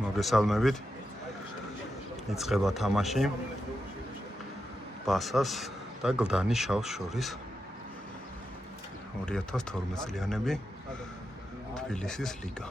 მოგესალმებით. იწყება თამაში ბასას და გლდანის შავს შორის 2012 წლიანები თბილისის ლიგა.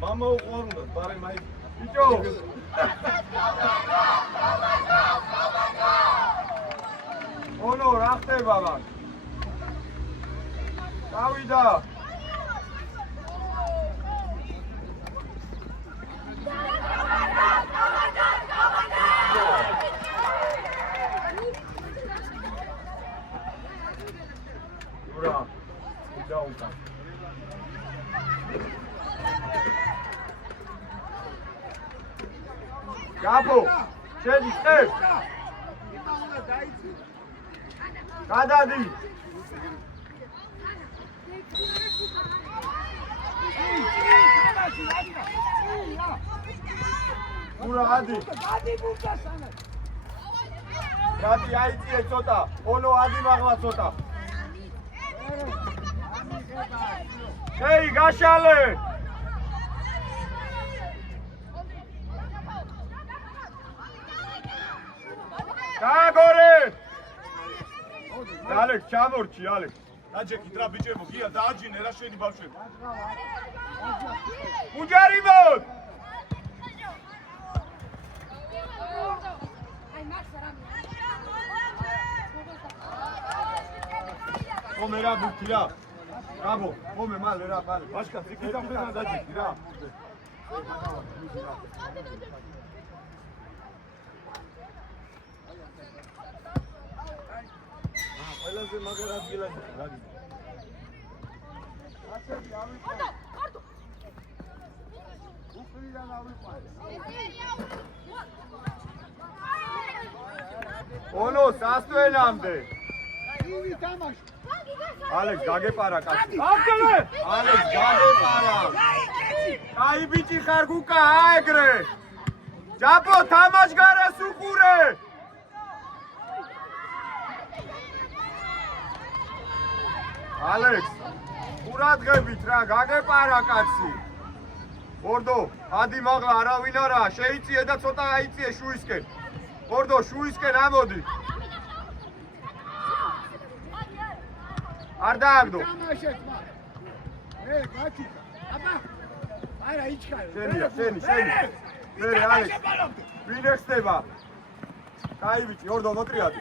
Mama uqorunda, bare mai. Bicho. Ono, რა ხდება მაგ? დავიდა. ურა, დაუკა. Gabo, შენი წერ. გადადი. ურა ადი. რადი აიწიე ცოტა. ონო ადი მაღლა ცოტა. ჰეი, გაშალე. Dagore! Alex, ჩამორჩი, Alex. დაჯექით რა ბიჭებო, გია დააჯინე რა შენი ბავშვები. უჯარი მოდ! ომე რა ბუთი რა. Bravo, ომე მალე რა, მალე. ბაშკა, იქიდან ხდება დაჯექი რა. ყველაზე მაგარ ადგილაში გადი. აცები ავიწყე. უფრიდან ავიწყე. ონო სასტვენამდე. ივი თამაში. ალექს გაგეპარა კაცი. აბდელე! ალექს გაგეპარა. აი ბიჭი ხარ გუკა აეგრე. ჯაპო თამაშ გარას უყურე. Alex, ყურადღებით რა, გაგეპარა კაცი. ორდო, ადი მაღლა არავინ არა, შეიწიე და ცოტა აიწიე შუისკენ. ორდო, შუისკენ ამოდი. არ დააგდო. თამაშეთ მაგ. გაჩი. აბა. არა, იჩქარე. შენი. მერე Alex. ვინ ეხება? კაი ბიჭი, ორდო მოტრიადი.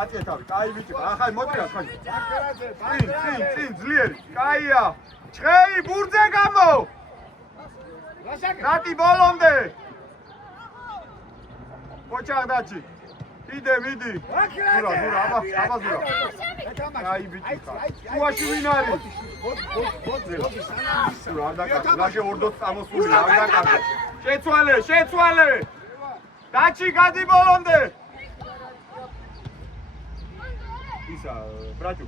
ატიე თავი, კაი ბიჭი, ახლა მოტრიად ხაჭი. წინ, ძლიერი. კაია. ჩხეი, ბურძე გამო. რატი ბოლომდე. პოჩაღდაჩი. კიდე მიდი. ზურა, აბა ზურა. კაი ბიჭი ხარ. შუაში ვინ არის? ზურა, არ დაკარგე. ლაშე ორდოც წამოსული, არ დაკარგე. შეცვალე. დაჩი, გადი ბოლომდე. ისა, ბრაჭუ.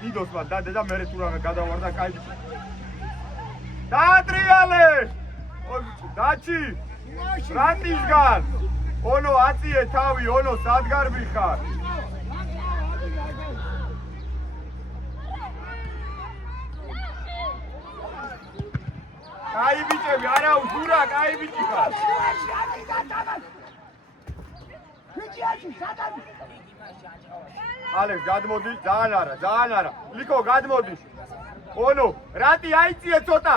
დიდოს მან დადე და მერე თუ რა გადავარდა კაი ბიჭი. დაატრიალე! ой ბიჭი, დაჩი. რატისგან? ონო აწიე თავი, ონო სადგარბი ხარ. კაი ბიჭები, არა უძურა, კაი ბიჭი ხარ. ალექს გადმოდი, ძალიან არა. ლიკო გადმოდი. ონო, რატი აიწიე ცოტა.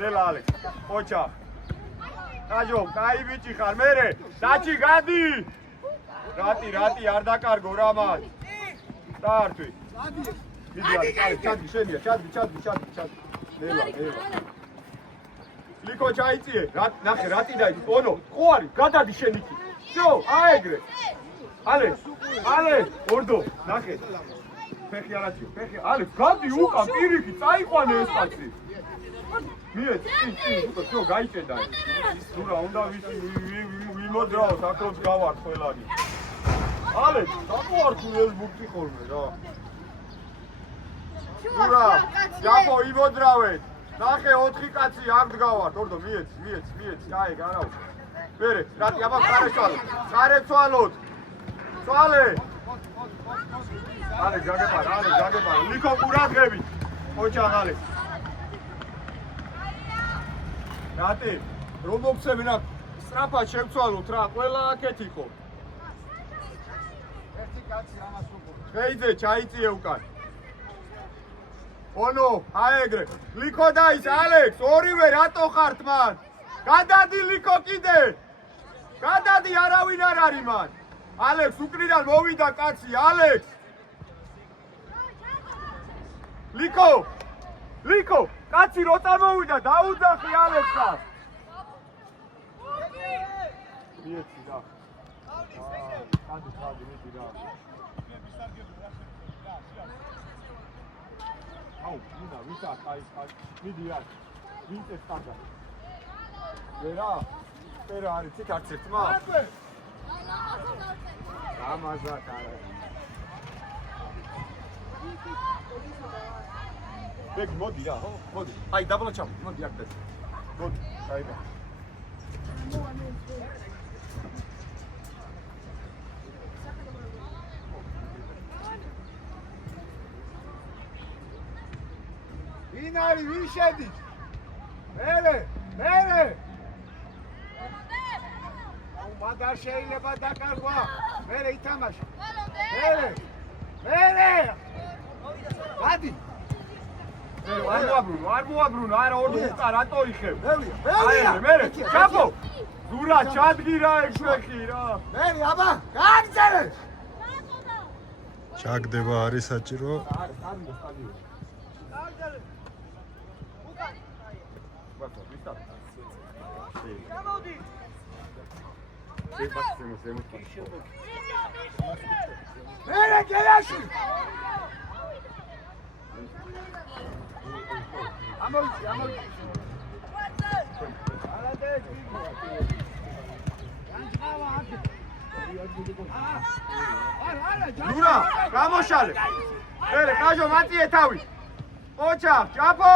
ნელა ალექს, ოჩა. გაჯო, კაი ბიჭი ხარ, მერე, დაჩი გადი. რატი არ დაკარგო რა მათ. დაართვი. ჩადგი შენია, ჩადგი. ნელა. ლიკო ჩაიწიე, ნახე, რატი დაიწყო, ონო, ხო არის, გადადი შენ იქით. всё, აეგრე. ალე, ორდო, ნახე. ფეხი არაჩიო, ალე, გადი უკან პირიქით, წაიყვანე ეს კაცი. მიეც, უკვე всё, გაიჭედა. სურა, უნდა ვიმოძრაოთ, აქროც გავარ ყველანი. ალე, დაყوارქულ ეს ბურთი ხოლმე რა. სურა, ჯაფო იმოძრავეთ. ნახე 4 კაცი არ დგავართ, ორდო, მიეც, აი, განაუ. მერე, რატი, აბა ხარეცვალოთ. წვალე. ალე, ჯაგებარა. ლიკო ყურადღებით. ოჩაღალე. რატი, რომ მოგცემენ აქ სწრაფად შევცვალოთ რა, ყველა აქეთ იყო. ერთი კაცი ამას უყურე. შეიძე, ჩაიწიე უკან. ონო, აეგრე. ლიკო და ის ალექს, ორივე რატო ხართ მან? გადადი ლიკო კიდე. გადადი, არავინ არ არის მან. ალექს უკრიდან მოვიდა კაცი, ალექს. ლიკო, კაცი რო წამოვიდა, დაუძახი ალექსას. მიეცი რა. ხადი, მიდი რა. აუ, ვისა, აი, მიდი რა. ვინც ეს სტანდა. ვერა, პერა არის ცით არც ერთმა. ამაზაკ არა. ბეგი მოდი რა, ხო? მოდი. აი, დაბლა ჩამ, მოდი აქ დას. მოდი, დაიბა. ვინ არის, ვინ შედის? მერე. აუ, მაგარ შეიძლება დაკარგვა. მერე ითამაშე. მერე. გადი. არ მოაბრუნო, არა ორ უკა რატო იხევ? მერე, ჩაპო. ზურა, ჩადგი რა ეგ ფეხი რა. მერე, აბა, გააგზავნე. ჩაგდება არის საჭირო. გამოდი. მერე გელაში. ამოიწი. ნურა, გამოშალე. მერე, ხაჟო მატიე თავი. ოჩა, ჭაპო.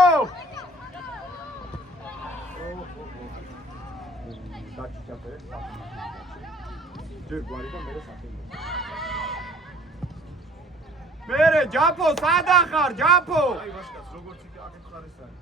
მერე, ჯაფო, სადა ხარ, ჯაფო? აი, ვაშკაც, როგორც იქ აქეთ ხარ ეს არის.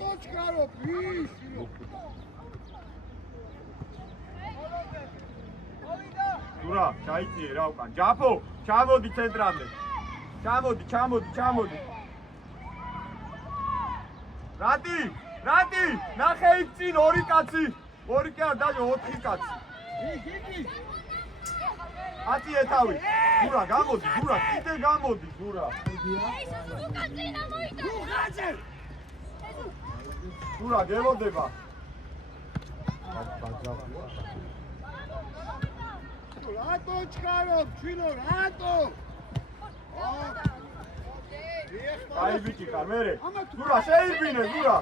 Точкаро, плиз. Дура, ჩაიწიე რა უკან. ჯაფო, ჩამოდი ცენტრამდე. ჩამოდი. რატი, ნახე იქ წინ ორი კაცი. ორი კი არ დაჟე 4 კაცი. იგი. აწიე თავი. დურა, გამოდი, კიდე გამოდი, დურა. დურა, გელოდება. რატო ჩქარობ, ჩინო, რატო? აი ბიჭი ხარ, მერე. დურა, შეიბინე, დურა.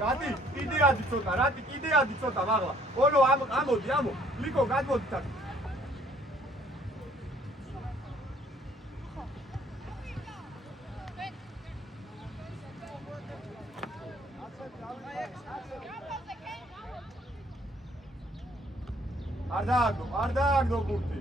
რატი, კიდე ადი ცოტა, მაღლა. ონო, ამოდი, ლიკო, გადმოდი თან. არ დააგდო ბურთი.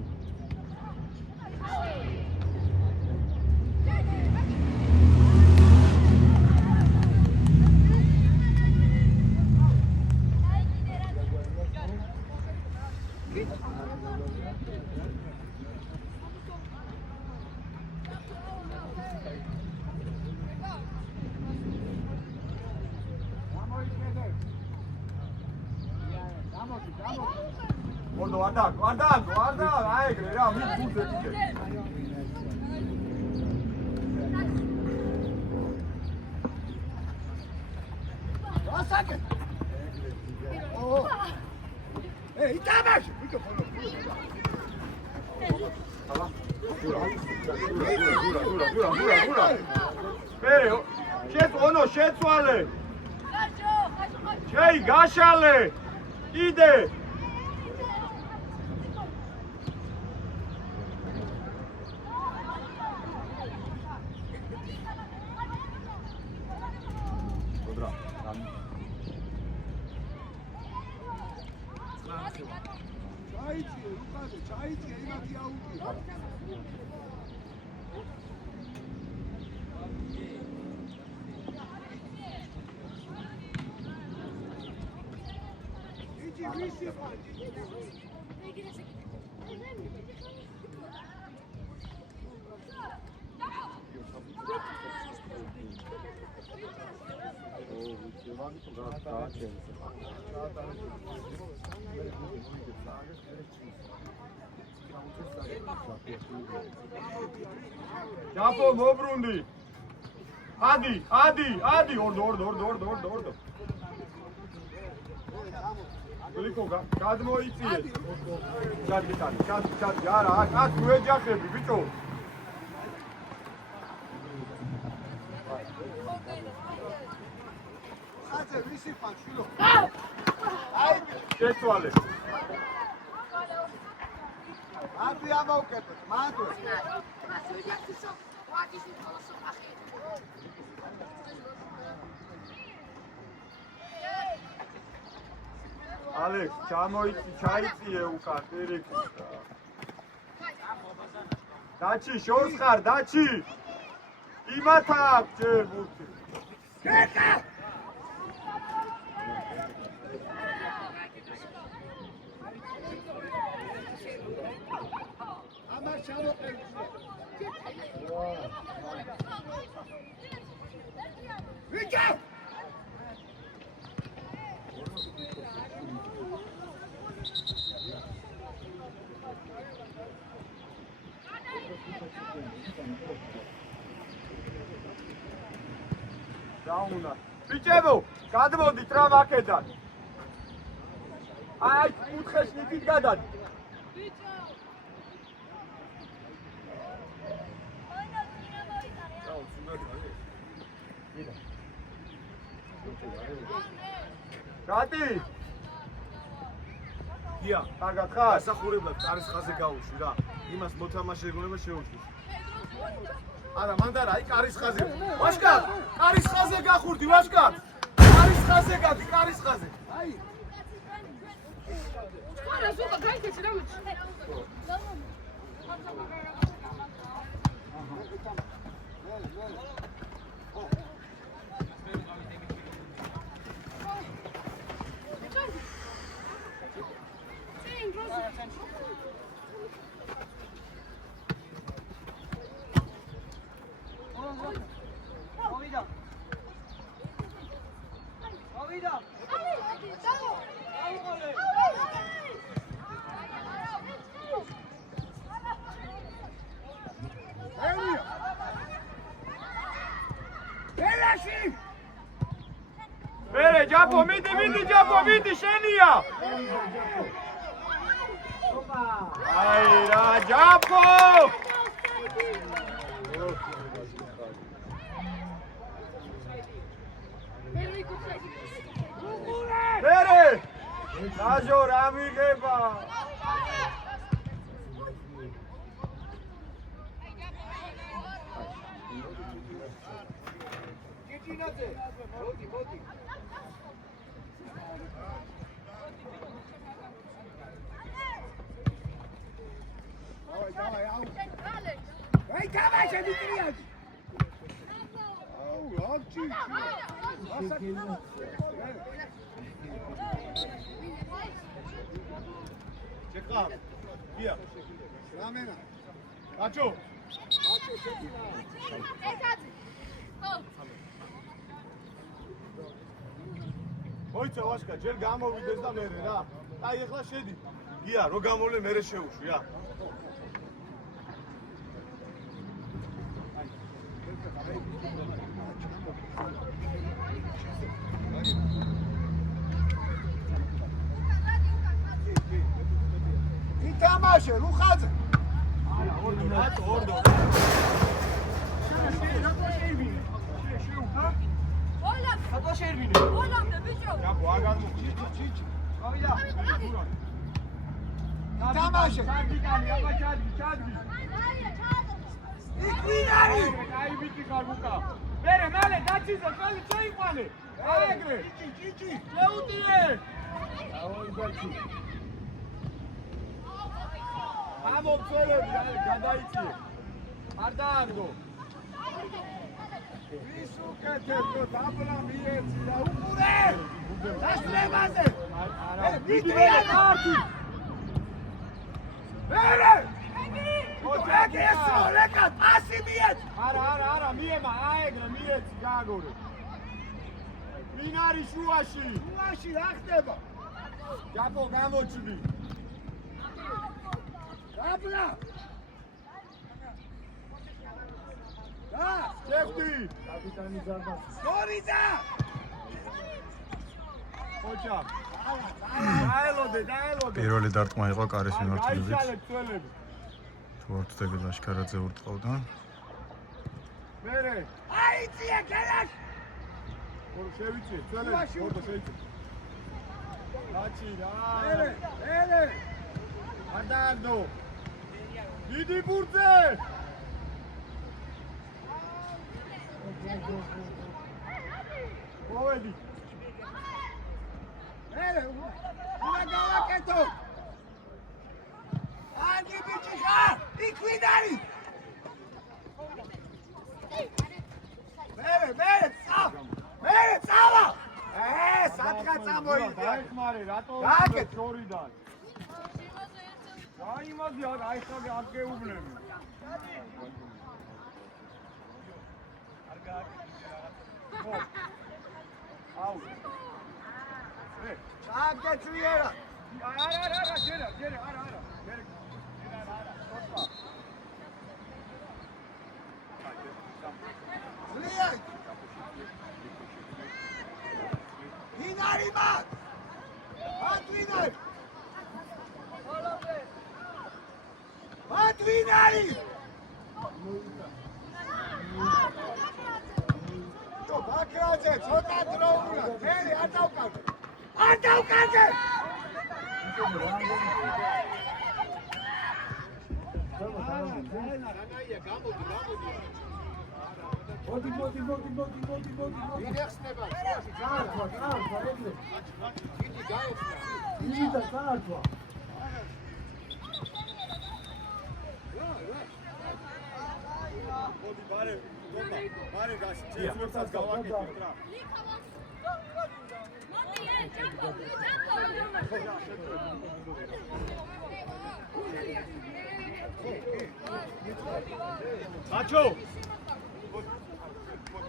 ორდო ვარდა, აეგრე რა, მის გულს ეთიკე. ასაკე. ო. იტაბაში, მიკროფონი. აბა. გურა. მერე, შეცვალე. შეი გაშალე. იდე. ჩაიწია იმათი აუტია. იჯი ვისი ხარ? ჯაფო მობრუნდი. ადი, ორდო. გლიკო გადმოიწიე. ჩადი, არა, აკაც უეჯახები, ბიჭო. ხაზე ვისი ხარ, შვილო? შეცვალე. აბი ამოვკეთოთ, მანდო. ალექს, ჩაიწიე უკან დირექტორს. დაჩი, შორს ხარ, დაჩი. იმათა ჯერ ბურთი. კეკა! ამარ ჩავოყევი. ვიჭა! დაუნა. ბიჭებო, გადმოდით რა ვაკედან. აი, კუთხეს ნიკით გადად. გატი. გია, კარგად ხარ? ასახურებლად არის ხაზე გაუშვი რა. იმას მოთამაშე ეგონება შეუჩვის. არა, მანდარა, აი კარის ხაზე. ვაშკარ, კარის ხაზე გახურდი, ვაშკარ. კარის ხაზე გადი, კარის ხაზე. აი, არა, ზოგადად გაიქეცი რა მეც. მერე ჯაფო, მიდი ჯაფო, შენია. აი რა ჯაფო! მერე! დაჟო რა მიგება? კიკინაძე, მოდი. давай, ау. Эй, давай, же витриаги. Ау, лапчи. ჩეკა. გია. რამენა. აჭო. ეკაცი. ხო. მოიცა ვაშკა, ჯერ გამოვიდეს და მერე რა. აი ეხლა შედი. გია, რო გამოვლე მერე შევუშვი რა. ითამაშე, რუხაძე. ორდო. ითამაშე. იკვინარი. გაიბიტი ხარბუკა. მერე მალე დაჩიზე, ხალი შეიყვანე. აეგრე. ჭიჭი. შეუტიე. ამოწოლები გადაიწიე. არ დააგდო. ის უკეთებო დაბლა მიეცი და უყურე. დასწრებაზე. მიდია კარტი. მერე. ოჯაკესო, ლეკა, პასი მიეც. არა, მიემა, აეგრე, მიეცი, გააგორე. ვინ არის შუაში? შუაში რა ხდება? ჯაპო გამოჩნდი. დაბლა. და, შევდი. გორიზა. ხოჭა. დაელოდე. პირველი დარტყმა იყო კარის მიმართულებით. გაიშალეთ წველები. თორტები ლაშქარაძე ურტყავდა. მერე. აიწია გელას. ორი შევიწიე, წველები. ორდო შევიწიე. რაჩი რა. მერე. არ დააგდო. დიდი ბურთზე. მოვედი. მერე. უნდა გავაკეთო. აგი ბიჭი ხარ, იკვინარი. მერე, წავა. სათხა წამოიდა. დაიხმარე, რატო გააკეთე. შორიდან. დაიმაგი, აი ხაგე არ გეუბნები. არ გააკეთე რაღაცა. აუ. ჩაგეწვიერა. არა, ჯერა, არა. მერე. სოთვა. ზლიაი. ვინარი მაგ? ატვინარი. ატვინარი. თო ბაქრაძე, ცოტა დრო უნდა. მერე არ დავკარგე. ბარე გაში, ცეცხლსაც გავაკეთებ რა.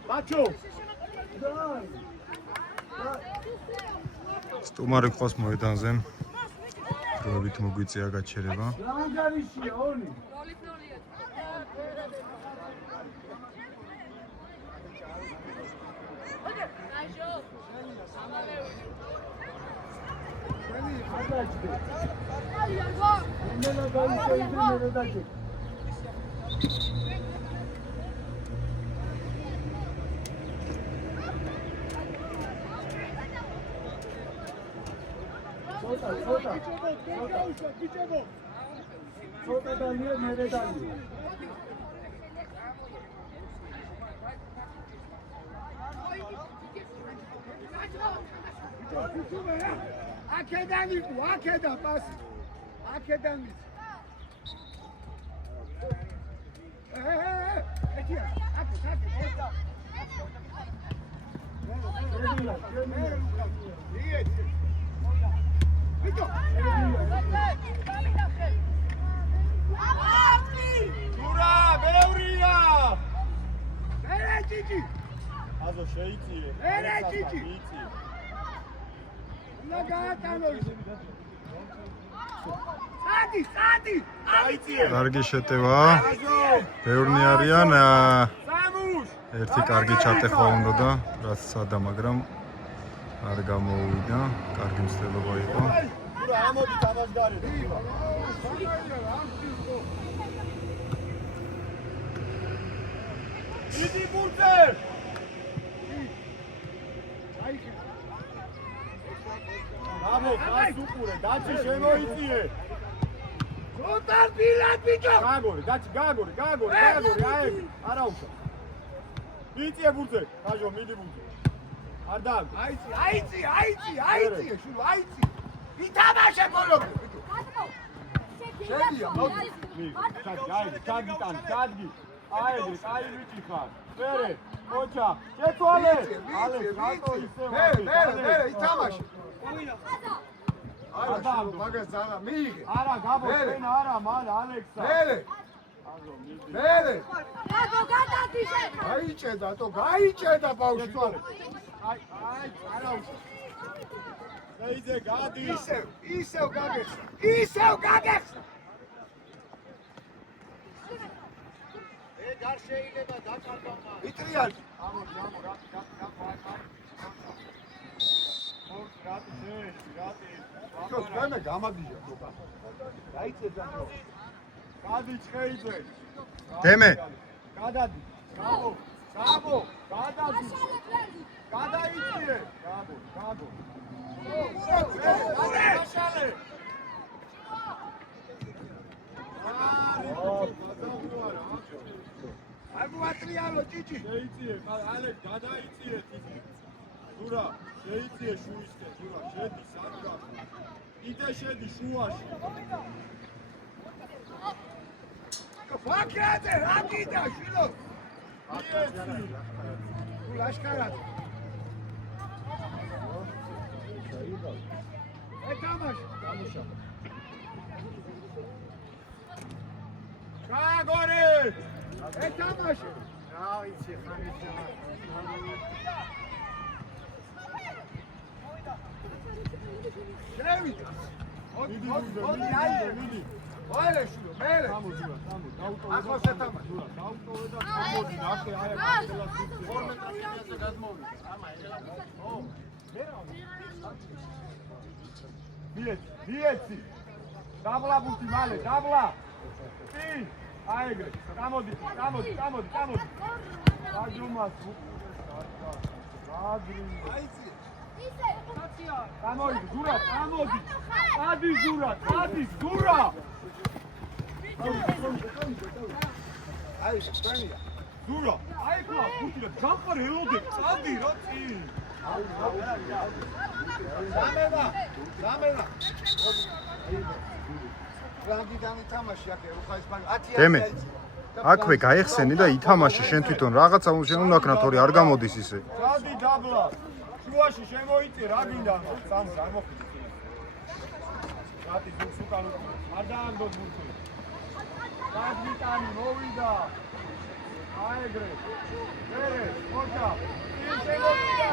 ბაჩო. სტუმარი ყავს მოედანზე. დროებით მოგვიწია გაჩერება. ლანგარიშია ონი. ცოტა დალია მერე დალია. აქედან იყო, აქედან პასი. აქედან ის. ეთია, აქ. ვიტო. ურა, ბევრია. მერე ჭიჭი. აზო შეიწიე. მერე ჭიჭი. უნდა გაატანო ის. სადი. კარგი შეტევა. ბევრნი არიან. ერთი კარგი ჩატეხვა უნდა და რაც სადა, მაგრამ არ გამოუვიდა. კარგი მცდელობა იყო. ურა ამოდი თამაშგარი. იდი ბურთე. Bravo, faz uqure, dachi შემოიწიე. როტარ ბილად ბიჭო. გაგორი, გაგორი, აი, არა უშო. იწიე ბურთე, ხაჟო, მიდი ბურთე. არ და. აიცი, შულო, აიცი. ითამაშე ბოლომდე, ბიჭო. შედია, მოდი. ჩადგი. აიდი, კაი ბიჭი ხარ. მერე, ოჩა, შეცვალე. ალე, რატო ისე? მე, ითამაშე. არა, მაგას არა, მიიღე. არა, გაბოშენ, არა, მალე, ალექსა. მერე. რატო გადადიშე? გაიჭედა ბავშვი. აი, არა უშო. მეიძე გადი. ისევ გაგეხსნა. ეგ არ შეიძლება დაკარგვა. იტრიალი. ამოდი, რატი. მე გამაგიჟა თქო. გაიჭედა. გადი ჭხეიძე. დემე. გადადი. გაბო, გადადი. გადაიწიე. გაბო. მაშალე. აგვატრიალო ჭიჭი. შეიწიე, ალე, გადაიწიე. ზურა, შეიწიე შუისკენ, ზურა, შედი სადგა. იდე შედი შუაში. ფაქრაძე, რა გიდა, შილო? ლაშქარად. ეთამაშ. გაგორი! ეთამაშე. რა ვიცი, ხანიცა. შევიდა. მოდი, აი, მიდი. ვაერე შულო, მერე. გამოდი. ახლა შეთამაშე. დაუტოვე და გამოდი, ნახე, აი, ახლა ფორმენტაციაზე გადმოვიდა. დიეცი. დაბლა ბუთი მალე, დაბლა. წინ. აი ეგრე. გამოდი. დაჯომას. აიცი. გამოდი, ზურა, გამოდი. ადი ზურა. აი, შენია. ზურა, აი ხლა, ბუთი რა, გამყარ ელოდე, წადი რა წინ. გამევა. რანგიდან ითამაში აქ უხაის ბანკ 10 დემე. აქვე გაიხსენი და ითამაში შენ თვითონ რაღაცა შენ უნდა ქნა თორე არ გამოდის ისე. წადი დაბლა. შუაში შემოიწე რა გინდა? სამს არ მოხდი. რატი ზურს უკან უკან. არ დაანდო ბურთი. კაპიტანი მოვიდა. აი ეგრე. მერე, მოჭა. წინ შემოვიდა.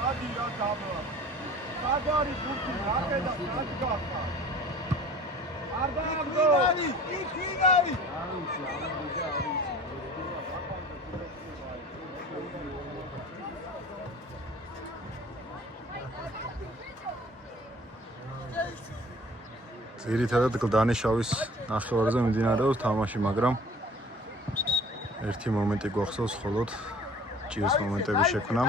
Hadi ya tabla. Sadari burti akeda sadgata. Arda ikidali. ძირითადად გლდანიშავის ნახევარზე მიმდინარეობს თამაში, მაგრამ ერთი მომენტი გვახსოვს მხოლოდ ჭირის მომენტების შექმნა.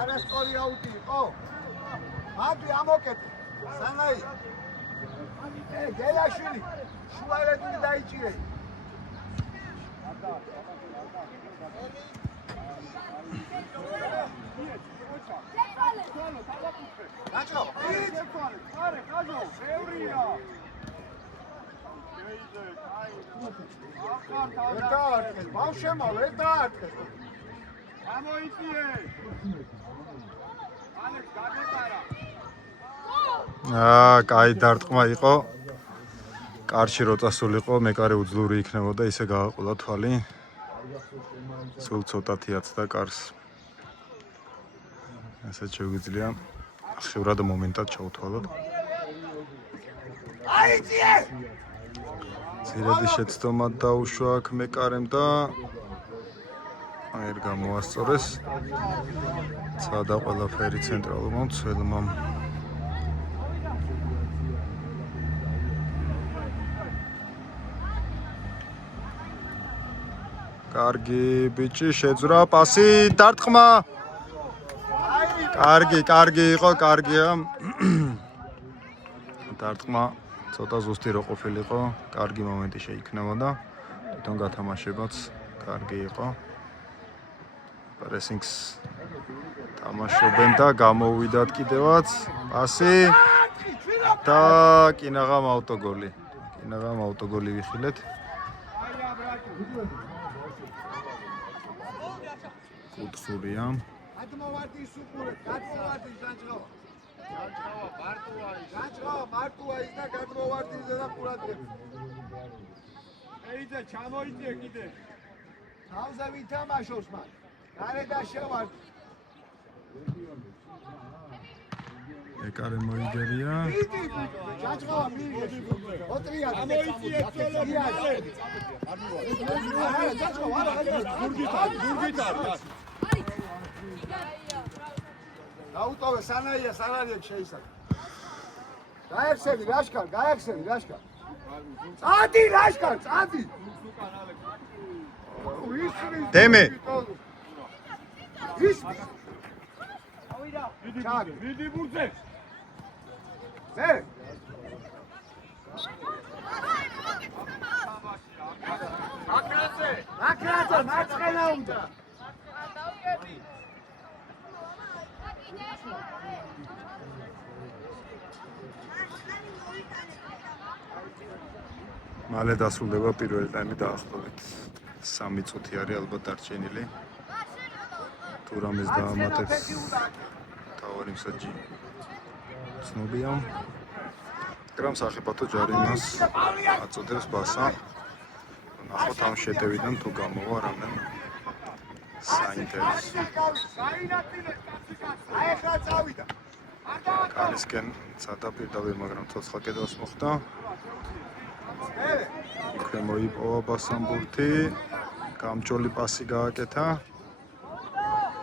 არასწორი აუტი იყო. მათი ამოკეთე. სანაი. გელაშვილი. შუალედული დაიჭირე. რაჭო? არე, ხაჟო, ევრია. ეტაარტყეს, ბავშვემალ, ეტაარტყეს. გამოიწიე. ალექს გაგეპარა. კაი დარტყმა იყო. კარში რო წასულიყო, მეკარე უძლური იქნებოდა, ისე გააყოლა თვალი. სულ ცოტათი აცდა კარს. ასეც შეგვიძლია ხევრად მომენტად ჩავთვალოთ. აიწიე! ძირედი შეცდომა დაუშვა აქ მეკარემ და არ გამოასწორეს. ცადა ყველაფერი ცენტრალურმა მცველმა. კარგი ბიჭი შეძვრა პასი დარტყმა. კარგი იყო, კარგია. დარტყმა ცოტა ზუსტი რო ყოფილიყო, კარგი მომენტი შეიქნებოდა. თვითონ გათამაშებაც კარგი იყო. პრესინგს თამაშობენ და გამოვიდათ კიდევაც პასი და კინაღამ ავტოგოლი ვიხილეთ. კუთხურია. გადმოვარდი სუპურეთ, გადმოვარდი ჯანჯღავა. ჯანჯღავა მარტოა ის და გადმოვარდი და ყურადღება. ეიძე ჩამოიწიე კიდე. თავზე ვითამაშობს მან. გარედან შევარ. ეკარე მოიგერია. ჯანჯღავა მიიღე. ოტრია. ამოიწიე წელები. გურგიტარი. დაუტოვე სანაია სანარიაკ შეისაკ. გაეხსენი ლაშქარ. წადი ლაშქარ, წადი. დემე. ის მიდი ბურთზე. მე აკრაძე მარცხენა უნდა. მალე დასრულდება პირველი ტაიმი დაახლოებით 3 წუთი არის ალბათ დარჩენილი. თუ რამეს დაამატებს თავარი მსაჯი ცნობია. მაგრამ სახიფათო ჯარიმას აწოდებს ბასა. ნახოთ ამ შეტევიდან თუ გამოვა რამე საინტერესო. აეხლა წავიდა. კარისკენ ცადა პირდაპირ, მაგრამ ცოცხალ კედელს მოხვდა. იქვე მოიპოვა ბასამ ბურთი. გამჭოლი პასი გააკეთა.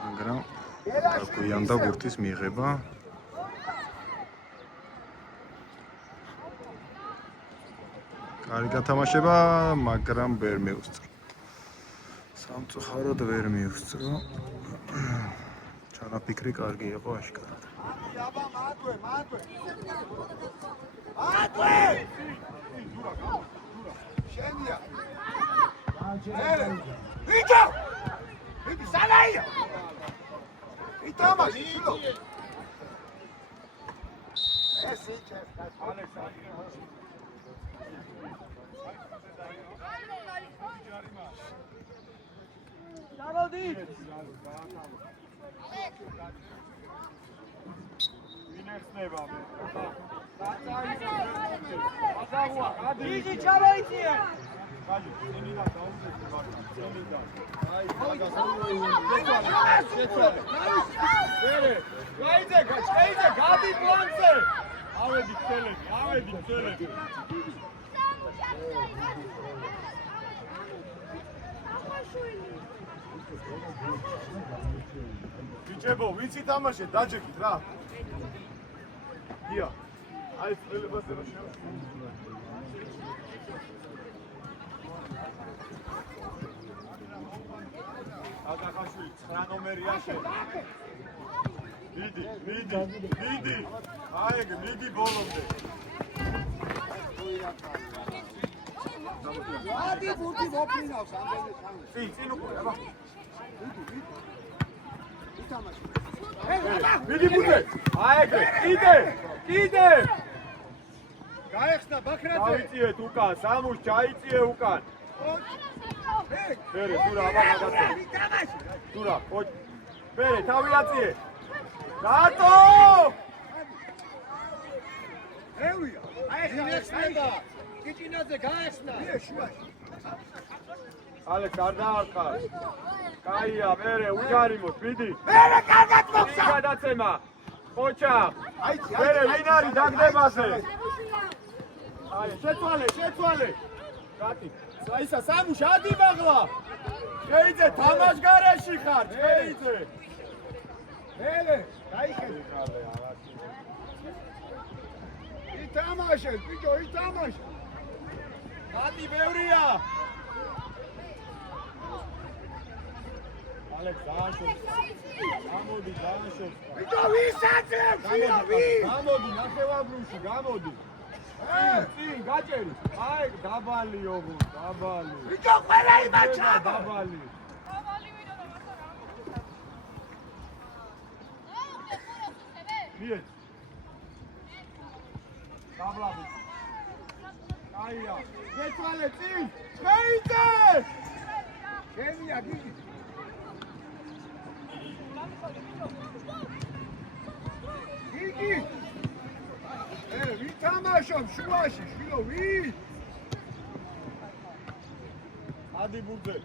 მაგრამ დაგვიანდა ბურთის მიღება. კარგი გათამაშება, მაგრამ ვერ მიუსწრო. სამწუხაროდ ვერ მიუსწრო. ჩანაფიქრი კარგი იყო აშკარად. აბა მატვე. შენია. ვიჯო! ვიდი სანაია. იტამაში შილო. ეს იჩე. ჩამოდი. ვინერსნება მე. იგი ჩამოიწიე. გაიძე, ენილა დაუძეთ მაგა. ენილა. აი, გაიძე, გადი პლანზე. ავედი წელები. ბიჭებო, ვიცი თამაშე, დაჯექით რა. დია. აი, წელებაზე რა შევა. აკახაშვილი 9 ნომერია შენ. მიდი. აი, მიდი ბოლომდე. ადი ბურთი მოფრინავს ამდენი ხანი. წინ უკვე, აბა. იტამაში. მიდი ბურთზე. აი, კიდე. გაეხსნა ბაქრაძე. დაიწიეთ უკან, სამუშ ჩაიწიე უკან. ფერე, თუ რა აბა გადაწე. თუ რა, ოჩ. ფერე, თავი აწიე. რატო? მანაძე გაეხსნა. ალექს არ დაარქარ. კაია, მერე უჯარიმოთ, მიდი. მერე კარგად მოხსა. გადაცემა. ხოჭა. აიცი, მერე ვინ არის დაგდებაზე? აი, შეცვალე. რატი? საისა სამუშ ადი მაღლა. შეიძე თამაშ გარეში ხარ, შეიძე. მერე, გაიხედე. ითამაშე, ბიჭო, ითამაშე. ადი ბევრია. ალექს დააშობს. გამოდი, დააშობს. ბიჭო, ვის აძლევს? ვის? გამოდი, ნახევარბრუნში, გამოდი. წინ, გაჭერი. აი, დაბალი ოღონდ, დაბალი. ბიჭო, ყველა იმაჩა. დაბალი. მიეთ. დაბლაბი. აია, შეცვალე წინ. შეიძე! შენია გიგი. გიგი. ვითამაშობ შუაში, შვილო, ვინ? ადი ბურძე.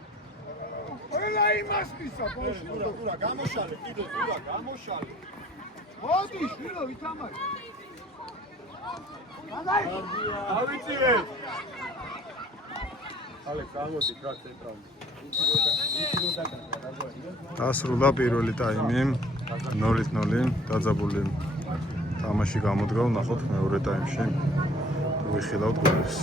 ყველა იმას მისვა, ბოშო. ტურა, გამოშალე, კიდე ტურა, გამოშალე. მოდი, შვილო, ვითამაშე. ავიწიე. ალექს, აღმოდი, რა ცენტრალში. დასრულდა პირველი ტაიმი 0-0 დაძაბული თამაში გამოდგა, ვნახოთ მეორე ტაიმში თუ ვიხილავთ გოლებს.